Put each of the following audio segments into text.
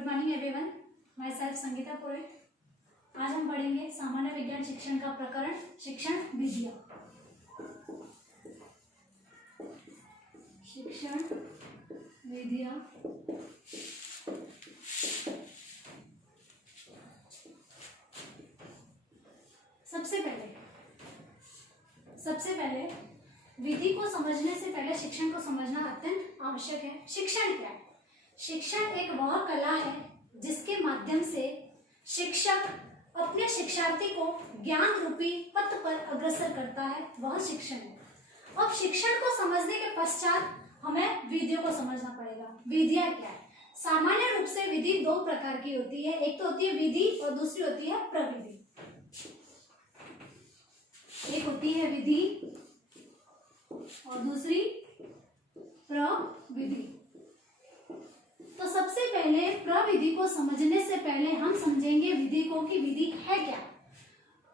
Good morning everyone, myself Sangeeta Purohit. आज हम पढ़ेंगे सामान्य विज्ञान शिक्षण का प्रकरण शिक्षण विधियां। शिक्षण विधियां सबसे पहले विधि को समझने से पहले शिक्षण को समझना अत्यंत आवश्यक है। शिक्षण क्या है? शिक्षण एक वह कला है जिसके माध्यम से शिक्षक अपने शिक्षार्थी को ज्ञान रूपी पथ पर अग्रसर करता है, वह शिक्षण है। अब शिक्षण को समझने के पश्चात हमें विधियों को समझना पड़ेगा। विधियां क्या है? सामान्य रूप से विधि दो प्रकार की होती है, एक तो होती है विधि और दूसरी होती है प्रविधि। एक होती है विधि और दूसरी प्रविधि। तो सबसे पहले प्रविधि को समझने से पहले हम समझेंगे विधि को कि विधि है क्या।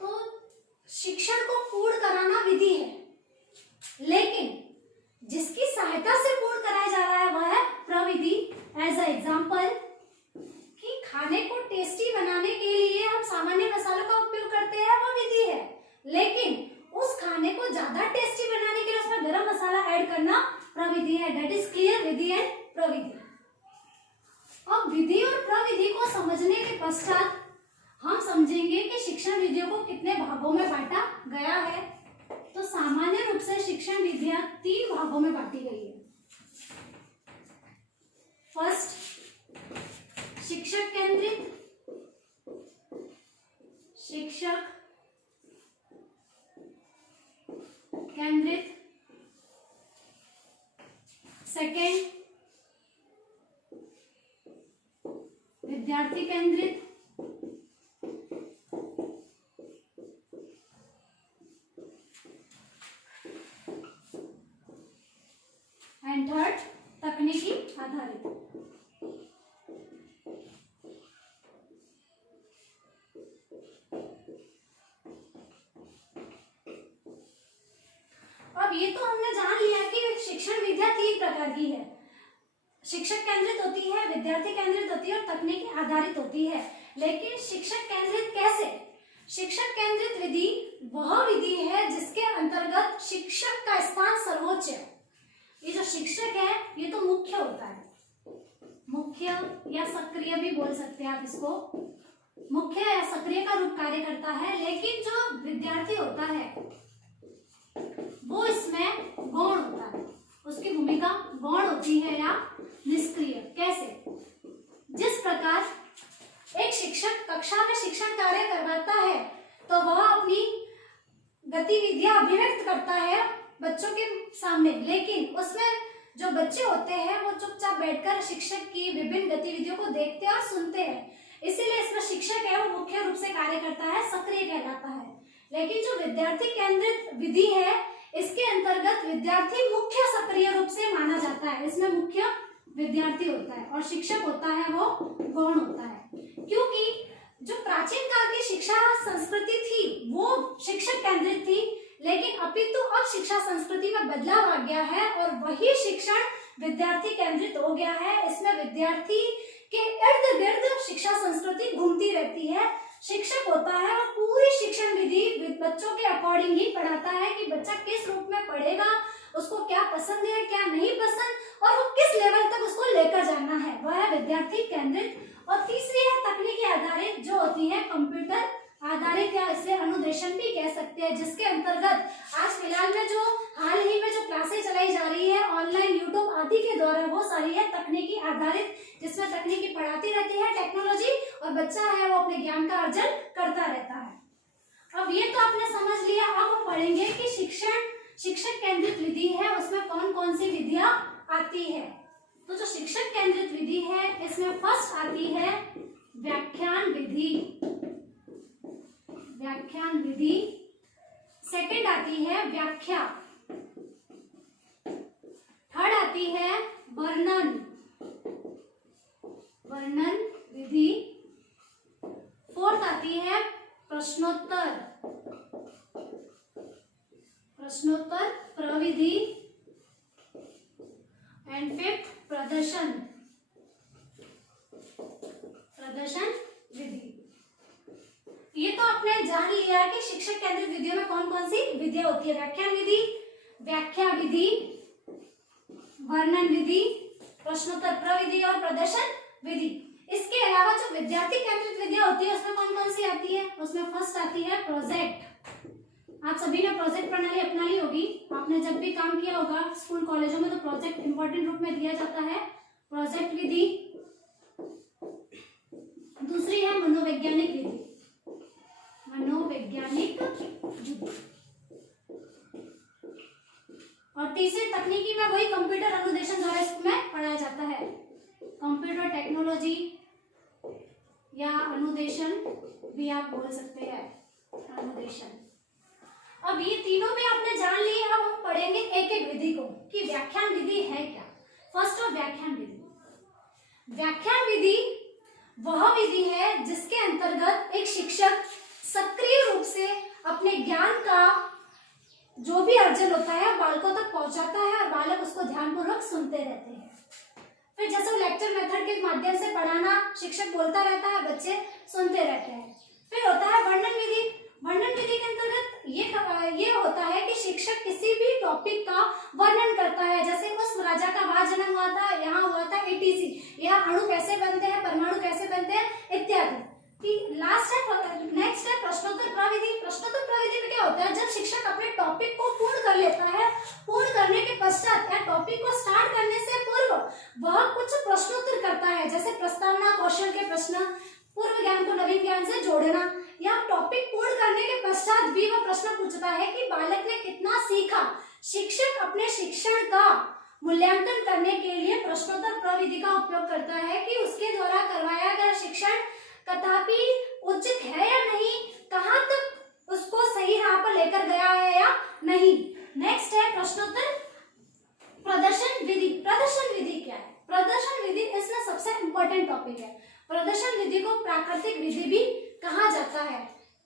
तो शिक्षण को पूर्ण कराना विधि है, लेकिन जिसकी सहायता से पूर्ण कराया जा रहा है वह है प्रविधि। एज अ एग्जाम्पल कि खाने को टेस्टी बनाने के लिए हम सामान्य मसालों का उपयोग करते हैं, वह विधि है, लेकिन उस खाने को ज्यादा टेस्टी बनाने के लिए उसमें गरम मसाला ऐड करना प्रविधि है। That is clear, Vidhi and प्रविधि। अब विधि और प्रविधि को समझने के पश्चात हम समझेंगे कि शिक्षण विधियों को कितने भागों में बांटा गया है। तो सामान्य रूप से शिक्षण विधियां तीन भागों में बांटी गई है। फर्स्ट, शिक्षक केंद्रित। शिक्षक केंद्रित। सेकेंड, विद्यार्थी केंद्रित। एंड थर्ड, तकनीकी आधारित। अब ये तो हमने जान लिया कि शिक्षण विद्या तीन प्रकार की है। शिक्षक केंद्रित होती है, विद्यार्थी केंद्रित होती है और तकनीकी आधारित होती है। लेकिन शिक्षक केंद्रित कैसे? शिक्षक केंद्रित विधि वह विधि है जिसके अंतर्गत शिक्षक का स्थान सर्वोच्च है। ये जो शिक्षक है ये तो मुख्य होता है, मुख्य या सक्रिय भी बोल सकते हैं आप इसको। मुख्य या सक्रिय का रूप कार्य करता है, लेकिन जो विद्यार्थी होता है वो इसमें गौण होता है, उसकी भूमिका गौण होती है या निष्क्रिय। कैसे? जिस प्रकार एक शिक्षक कक्षा में शिक्षण कार्य करवाता है तो वह अपनी गतिविधियां अभिव्यक्त करता है बच्चों के सामने, लेकिन उसमें जो बच्चे होते हैं वो चुपचाप बैठकर शिक्षक की विभिन्न गतिविधियों को देखते और सुनते हैं। इसीलिए इसमें शिक्षक है वो मुख्य रूप से कार्य करता है, सक्रिय कहलाता है। लेकिन जो विद्यार्थी केंद्रित विधि है इसके अंतर्गत विद्यार्थी मुख्य सक्रिय रूप से माना जाता है। इसमें मुख्य विद्यार्थी होता है और शिक्षक होता है वो गौण होता है। क्योंकि जो प्राचीन काल की शिक्षा संस्कृति थी वो शिक्षक केंद्रित थी, लेकिन अपितु अब शिक्षा संस्कृति में बदलाव आ गया है और वही शिक्षण विद्यार्थी केंद्रित हो गया है। इसमें विद्यार्थी के इर्द गिर्द शिक्षा संस्कृति घूमती रहती है। शिक्षक होता है और पूरी शिक्षण विधि बच्चों के अकॉर्डिंग ही पढ़ाता है कि बच्चा किस रूप में पढ़ेगा, उसको क्या पसंद है क्या नहीं पसंद और वो किस लेवल तक उसको लेकर जाना है, वह है विद्यार्थी केंद्रित। और तीसरी है तकनीकी आधारित, जो होती है कंप्यूटर आधारित या इसे अनुदेशन भी कह सकते हैं, जिसके अंतर्गत आज फिलहाल में जो हाल ही में जो क्लासें चलाई जा रही है ऑनलाइन यूट्यूब आदि के द्वारा वो सारी है तकनीकी आधारित, जिसमें तकनीकी पढ़ाती रहती है टेक्नोलॉजी और बच्चा है वो अपने ज्ञान का अर्जन करता रहता है। अब ये तो आपने समझ लिया। अब हम पढ़ेंगे कि शिक्षक केंद्रित विधि है उसमें कौन कौन सी विधियां आती है। तो जो शिक्षक केंद्रित विधि है इसमें फर्स्ट आती है व्याख्यान विधि। व्याख्यान विधि। सेकंड आती है व्याख्या। थर्ड आती है वर्णन विधि। फोर्थ आती है प्रश्नोत्तर प्रविधि। एंड फिफ्थ प्रदर्शन प्रदर्शन विधि। ये तो आपने जान लिया कि शिक्षक केंद्रित विधियों में कौन कौन सी विधियां होती है। व्याख्यान विधि, व्याख्या विधि, वर्णन विधि, प्रश्नोत्तर प्रविधि और प्रदर्शन विधि। इसके अलावा जो विद्यार्थी केंद्रित विधियां होती है उसमें कौन कौन सी आती है? उसमें फर्स्ट आती है प्रोजेक्ट। आप सभी ने प्रोजेक्ट प्रणाली अपना ली होगी, आपने जब भी काम किया होगा स्कूल कॉलेजों में तो प्रोजेक्ट इंपॉर्टेंट रूप में दिया जाता है। प्रोजेक्ट विधि। दूसरी है मनोवैज्ञानिक विधि, मनोवैज्ञानिक विधि। और तीसरी तकनीकी में वही कंप्यूटर अनुदेशन द्वारा इसमें पढ़ाया जाता है। कंप्यूटर टेक्नोलॉजी या अनुदेशन भी आप बोल सकते हैं, अनुदेशन। अब ये तीनों भी आपने जान लिए। अब हम पढ़ेंगे एक एक विधि को कि व्याख्यान विधि है क्या। फर्स्ट ऑफ व्याख्यान विधि। व्याख्यान विधि वह विधि है जिसके अंतर्गत एक शिक्षक सक्रिय रूप से अपने ज्ञान का जो भी अर्जन होता है बालकों तक पहुंचाता है और बालक उसको ध्यानपूर्वक सुनते रहते हैं। फिर जैसे लेक्चर मेथड के माध्यम से पढ़ाना, शिक्षक बोलता रहता है, बच्चे सुनते रहते हैं। फिर होता है वर्णन विधि। वर्णन विधि के अंतर्गत ये होता है कि शिक्षक किसी भी टॉपिक का वर्णन करता है। जैसे उस राजा का वहां जन्म हुआ था, यहाँ हुआ था, etc, यहाँ अणु कैसे बनते हैं, परमाणु कैसे बनते हैं, इत्यादि। लास्ट है, नेक्स्ट है प्रश्नोत्तर प्रविधि। प्रश्नोत्तर प्रविधि में क्या होता है? जब शिक्षक अपने टॉपिक को पूर्ण कर लेता है, पूर्ण करने के पश्चात या टॉपिक को स्टार्ट करने से पूर्व वह कुछ प्रश्नोत्तर करता है। जैसे प्रस्तावना, कौशल के प्रश्न, पूर्व ज्ञान को नवीन ज्ञान से जोड़ना, या टॉपिक पूर्ण करने के पश्चात भी वह प्रश्न पूछता है कि बालक ने कितना सीखा। शिक्षक अपने शिक्षण का मूल्यांकन करने के लिए प्रश्नोत्तर प्रविधि का उपयोग करता है कि उसके द्वारा करवाया गया शिक्षण कदापि उचित है या नहीं, कहाँ तक उसको सही राह पर लेकर गया है या नहीं। नेक्स्ट है प्रश्नोत्तर प्रदर्शन विधि। प्रदर्शन विधि क्या है? प्रदर्शन विधि इसमें सबसे इंपॉर्टेंट टॉपिक है। प्रदर्शन विधि को प्राकृतिक विधि भी कहा जाता है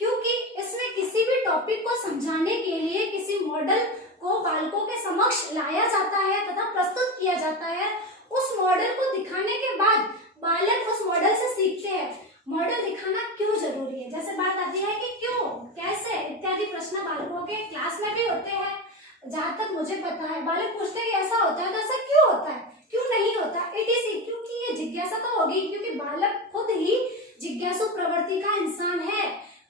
क्योंकि इसमें किसी भी टॉपिक को समझाने के लिए किसी मॉडल को बालकों के समक्ष लाया जाता है तथा प्रस्तुत किया जाता है। उस मॉडल को दिखाने के बाद बालक उस मॉडल से सीखते हैं। मॉडल दिखाना क्यों जरूरी है? जैसे बात आती है कि क्यों, कैसे इत्यादि प्रश्न बालकों के क्लास में भी होते हैं। जहां तक मुझे पता है बालक पूछते हैं कि ऐसा होता है तो ऐसा क्यों होता है, क्यों नहीं होता, etc। क्योंकि ये जिज्ञासा तो होगी, क्योंकि बालक खुद ही जिज्ञासु प्रवृत्ति का इंसान है।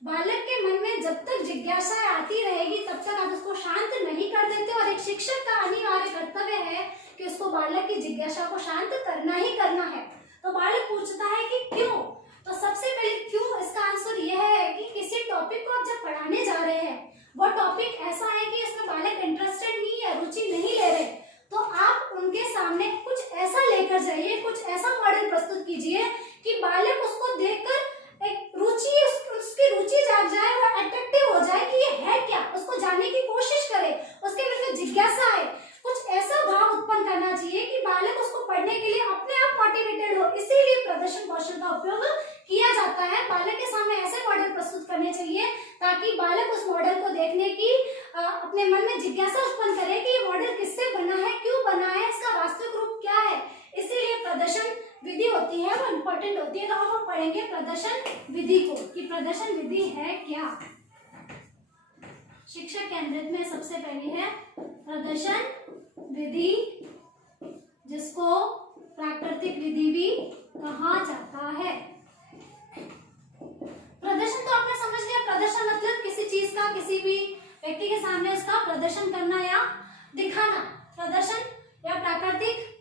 बालक के मन में जब तक जिज्ञासा आती रहेगी तब तक आप उसको शांत नहीं कर देते। और एक शिक्षक का अनिवार्य कर्तव्य है कि उसको बालक की जिज्ञासा को शांत करना ही करना है। तो बालक पूछता है कि क्यों, तो सबसे पहले क्यों इसका आंसर यह है कि किसी टॉपिक को आप जब पढ़ाने जा रहे हैं वो टॉपिक ऐसा है कि इसमें बालक इंटरेस्टेड नहीं है, रुचि नहीं ले रहे, तो आप उनके सामने कुछ ऐसा लेकर जाइए, कुछ ऐसा मॉडल प्रस्तुत कीजिए कि बालक उसको देखकर एक रुचि, उसकी रुचि जाग जाए, वो अट्रैक्टिव हो जाए कि ये है क्या, उसको जानने की कोशिश करे, उसके मन में जिज्ञासा आए। कुछ ऐसा भाव उत्पन्न करना चाहिए कि बालक उसको पढ़ने के लिए अपने आप मोटिवेटेड हो। इसीलिए प्रदर्शन कौशल का उपयोग किया जाता है। बालक के सामने ऐसे मॉडल प्रस्तुत करने चाहिए ताकि बालक उस मॉडल को देखने की अपने मन में जिज्ञासा उत्पन्न करे कि ये मॉडल किससे बना है, क्यों बना है, इसका वास्तविक रूप क्या है। इसीलिए प्रदर्शन विधि होती है वो इम्पोर्टेंट होती है। तो हम पढ़ेंगे प्रदर्शन विधि को कि प्रदर्शन विधि है क्या। शिक्षक केंद्रित में सबसे पहली है प्रदर्शन विधि, जिसको प्राकृतिक विधि भी कहा जाता है। प्रदर्शन तो आपने समझ लिया। प्रदर्शन मतलब किसी चीज का किसी भी व्यक्ति के सामने उसका प्रदर्शन करना या दिखाना, प्रदर्शन या प्राकृतिक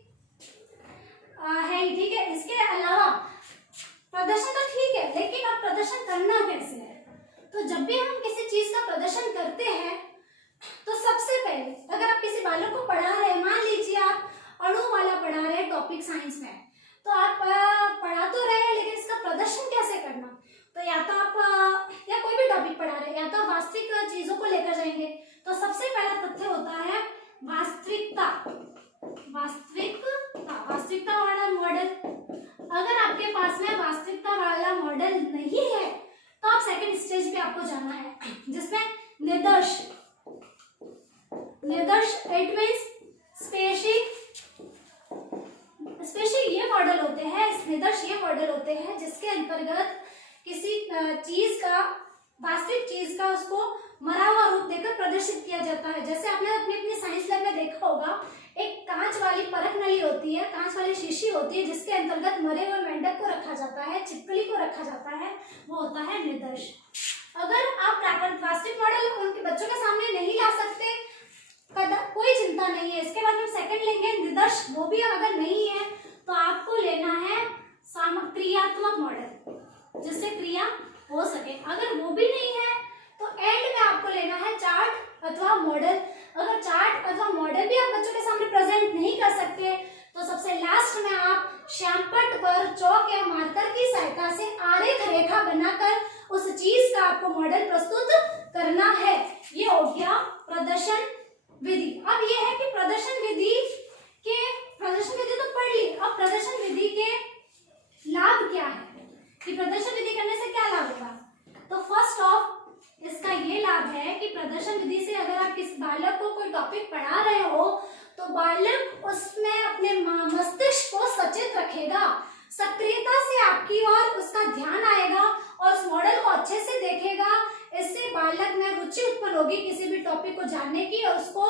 है, ठीक है। इसके अलावा प्रदर्शन तो ठीक है, लेकिन अब प्रदर्शन करना कैसे है? तो जब भी हम किसी चीज का प्रदर्शन करते हैं तो सबसे पहले अगर आप किसी बालक को पढ़ा रहे हैं, मान लीजिए आप अणु वाला पढ़ा रहे हैं टॉपिक साइंस में, तो आप पढ़ा तो रहे हैं लेकिन इसका प्रदर्शन कैसे करना? तो या तो आप या कोई भी टॉपिक पढ़ा रहे हैं या तो वास्तविक चीजों को लेकर जाएंगे। तो सबसे पहला तथ्य होता है वास्तविकता। वास्तविकता वाला मॉडल। अगर आपके पास में वास्तविकता वाला मॉडल नहीं है तो आप सेकंड स्टेज पे आपको जाना है, जिसमें निर्देश इट मींस स्पेशली ये मॉडल होते हैं, निदर्श ये मॉडल होते हैं जिसके अंतर्गत किसी चीज का, वास्तविक चीज का उसको मरा हुआ रूप देकर प्रदर्शित किया जाता है। जैसे आपने अपनी अपनी साइंस लैब में देखा होगा, एक कांच वाली परख नली होती है, कांच वाली शीशी होती है जिसके अंतर्गत मरे हुए मेंढक को रखा जाता है, छिपकली को रखा जाता है, वो होता है निदर्श। अगर आप वास्तविक मॉडल उनके बच्चों के सामने नहीं ला सकते, कोई चिंता नहीं है। इसके बाद हम सेकंड लेंगे निदर्श, वो भी अगर नहीं है तो आपको लेना है क्रियात्मक मॉडल जिससे क्रिया हो सके। अगर वो भी नहीं है तो एंड में आपको लेना है चार्ट अथवा मॉडल। अगर चार्ट अथवा मॉडल भी आप बच्चों के सामने प्रेजेंट नहीं कर सकते तो सबसे लास्ट में आप श्यामपट्ट पर चौक या मार्कर की सहायता से आरेख रेखा बनाकर उस चीज का आपको मॉडल प्रस्तुत करना है। ये हो गया प्रदर्शन विधि। अब ये है कि प्रदर्शन विधि तो पढ़ ली, अब प्रदर्शन विधि के लाभ क्या है कि प्रदर्शन विधि करने से क्या लाभ होगा। तो फर्स्ट ऑफ इसका ये लाभ है कि प्रदर्शन विधि से अगर आप किसी बालक को कोई टॉपिक पढ़ा रहे हो तो बालक उसमें अपने मस्तिष्क को सचेत रखेगा, सक्रियता से आपकी ओर उसका ध्यान आएगा और उस मॉडल को अच्छे से देखेगा। इससे बालक में रुचि उत्पन्न होगी किसी भी टॉपिक को जानने की और उसको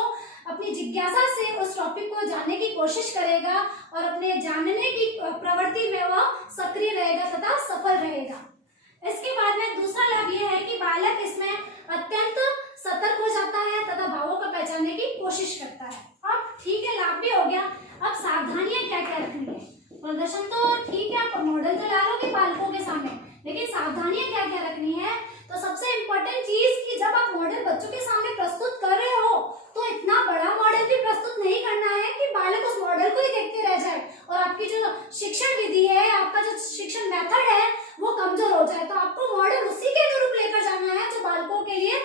अपनी जिज्ञासा से उस टॉपिक को जानने की कोशिश करेगा और अपने जानने की प्रवृत्ति में वह सक्रिय रहेगा तथा सफल रहेगा। इसके बाद में दूसरा लाभ यह है कि बालक इसमें अत्यंत सतर्क हो जाता है तथा भावों को पहचानने की कोशिश करता है। अब ठीक है, लाभ भी हो गया। अब सावधानियां क्या क्या रखनी है। प्रदर्शन तो ठीक है, आप मॉडल तो ला लोगे बालकों के सामने, लेकिन सावधानियां क्या क्या रखनी है। तो सबसे इम्पोर्टेंट चीज कि जब आप मॉडल बच्चों के सामने प्रस्तुत कर रहे हो तो इतना बड़ा मॉडल भी प्रस्तुत नहीं करना है कि बालक उस मॉडल को ही देखते रह जाए और आपकी जो शिक्षण विधि है, आपका जो शिक्षण मेथड है वो कमजोर हो जाए। तो आपको मॉडल उसी के अनुरूप लेकर जाना है जो बालकों के लिए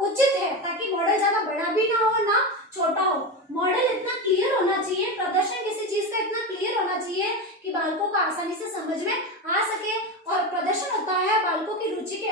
उचित है, ताकि मॉडल ज्यादा बड़ा भी ना हो ना छोटा हो। मॉडल इतना क्लियर होना चाहिए, प्रदर्शन किसी चीज का इतना क्लियर होना चाहिए कि बालकों को आसानी से समझ में आ सके। और प्रदर्शन होता है बालकों की रुचि के